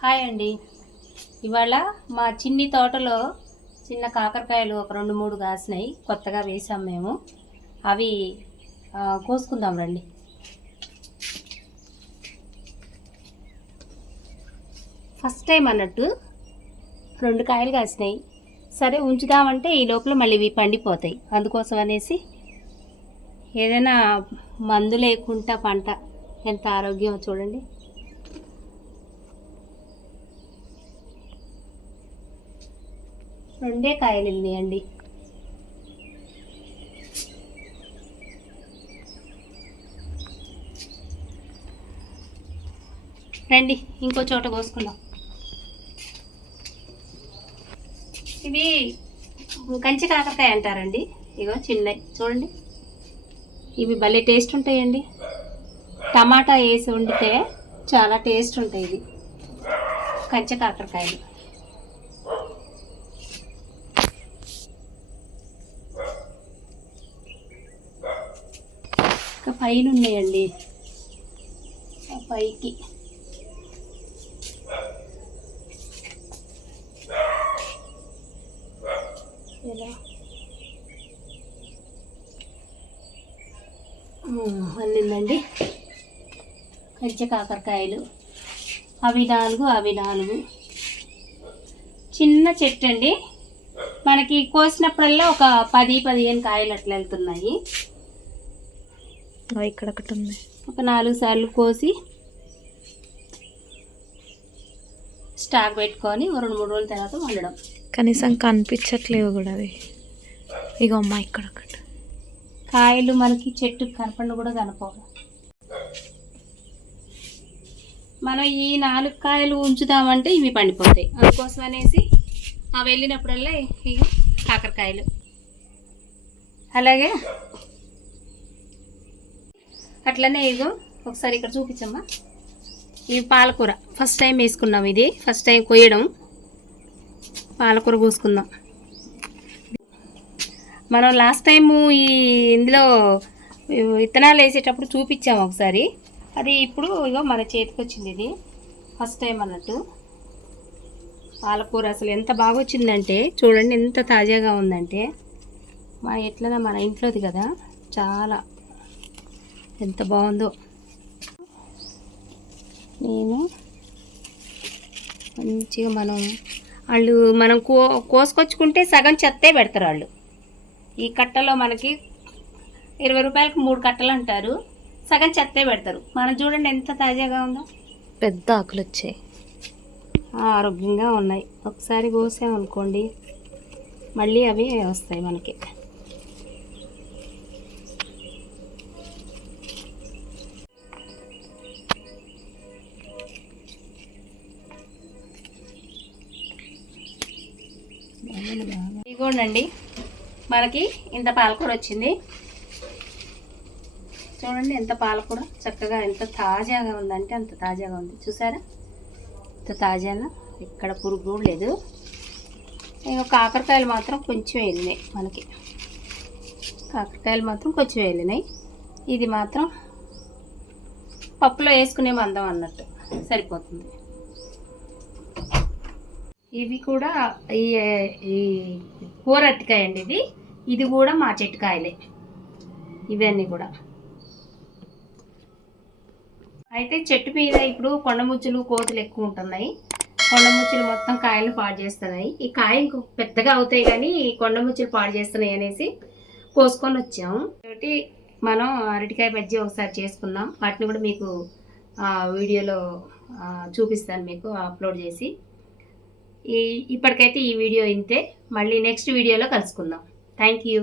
Hi అండి. ఇవాళ మా చిన్ని తోటలో చిన్న కాకరకాయలు ఒక రెండు మూడు కాసినాయి కొత్తగా వేసాం మేము. అవి కోసుకుందాం రండి. ఫస్ట్ టైం అన్నట్టు రెండు కాయలు కాసినాయి. సరే ఉంచుదామంటే ఈ లోపల మళ్ళీ ఇవి పండిపోతాయి. అందుకోసం అనేసి ఏదైనా మందు లేకుండా పంట ఎంత ఆరోగ్యం చూడండి. రెండే కాయలు ఉన్నాయండి రండి ఇంకో చోట కోసుకుందాం. ఇవి కంచి కాకరకాయ అంటారండి. ఇగో చిన్నవి చూడండి. ఇవి భలే టేస్ట్ ఉంటాయండి. టమాటా వేసి వండితే చాలా టేస్ట్ ఉంటాయి ఇది కంచి కాకరకాయలు. పైన ఉన్నాయండి ఆ పైకి. ఎలా? అల్లిందండి కంచె కాకరకాయలు. అవి నాలుగు అవి నాలుగు. చిన్న చెట్టు అండి. మనకి కోసినప్పుడల్లా ఒక పది పదిహేను కాయలు అట్లా వెళ్తున్నాయి. ఇక్కడ ఒకటి ఉంది. ఒక నాలుగు సార్లు కోసి స్టాక్ పెట్టుకొని రెండు మూడు రోజుల తర్వాత వండడం. కనీసం కనిపించట్లేవు కూడా అవి. ఇగో అమ్మా ఇక్కడ ఒకటి కాయలు మనకి చెట్టు కనపండు కూడా కనపవు మనం ఈ నాలుగు కాయలు ఉంచుదామంటే ఇవి పండిపోతాయి. అందుకోసం అనేసి ఆ వెళ్ళినప్పుడల్లా ఇక కాకరకాయలు. అలాగే అట్లనే ఇగో ఒకసారి ఇక్కడ చూపించమ్మా. ఇది పాలకూర. ఫస్ట్ టైం వేసుకున్నాం ఇది. ఫస్ట్ టైం కొయ్యడం. పాలకూర కోసుకుందాం. మనం లాస్ట్ టైము ఈ ఇందులో విత్తనాలు వేసేటప్పుడు చూపించాము ఒకసారి. అది ఇప్పుడు ఇగో మన చేతికి వచ్చింది ఇది. ఫస్ట్ టైం అన్నట్టు. పాలకూర అసలు ఎంత బాగా వచ్చిందంటే చూడండి ఎంత తాజాగా ఉందంటే. మా ఎట్లనా మన ఇంట్లోది కదా చాలా ఎంత బాగుందో. నేను మంచిగా మనం వాళ్ళు మనం కో కోసుకొచ్చుకుంటే సగం చెత్తే పెడతారు వాళ్ళు. ఈ కట్టలో మనకి ఇరవై రూపాయలకు మూడు కట్టలు అంటారు. సగం చెత్తే పెడతారు. మనం చూడండి ఎంత తాజాగా ఉందో. పెద్ద ఆకులు వచ్చాయి. ఆరోగ్యంగా ఉన్నాయి. ఒకసారి కోసామనుకోండి మళ్ళీ అవి వస్తాయి మనకి. ఇదిగోండి మనకి ఇంత పాలకూర వచ్చింది. చూడండి ఎంత పాలకూర. చక్కగా ఎంత తాజాగా ఉందంటే అంత తాజాగా ఉంది. చూసారా? ఇంత తాజాగా ఇక్కడ పురుగు కూడా లేదు. ఇంకా కాకరకాయలు మాత్రం కొంచెం వెళ్ళినాయి మనకి. కాకరకాయలు మాత్రం కొంచెం వెళ్ళినాయి ఇది మాత్రం పప్పులో వేసుకునే మందం అన్నట్టు సరిపోతుంది. ఇవి కూడా ఈ ఈ కూర అరటికాయ అండి ఇది ఇది కూడా మా చెట్టుకాయలే. ఇవన్నీ కూడా. అయితే చెట్టు మీద ఇప్పుడు కొండముచ్చులు కోతులు ఎక్కువ ఉంటున్నాయి. కొండముచ్చులు మొత్తం కాయలు పాడు చేస్తున్నాయి. ఈ కాయ ఇంకొక పెద్దగా అవుతాయి కానీ ఈ కొండముచ్చులు పాడు చేస్తున్నాయి అనేసి కోసుకొని వచ్చాము కాబట్టి మనం అరటికాయ బజ్జీ ఒకసారి చేసుకున్నాం వాటిని కూడా మీకు ఆ, వీడియోలో చూపిస్తాను మీకు అప్లోడ్ చేసి. ఈ ఇప్పటికైతే ఈ వీడియో ఇంతే. మళ్ళీ నెక్స్ట్ వీడియోలో కలుసుకుందాం. Thank you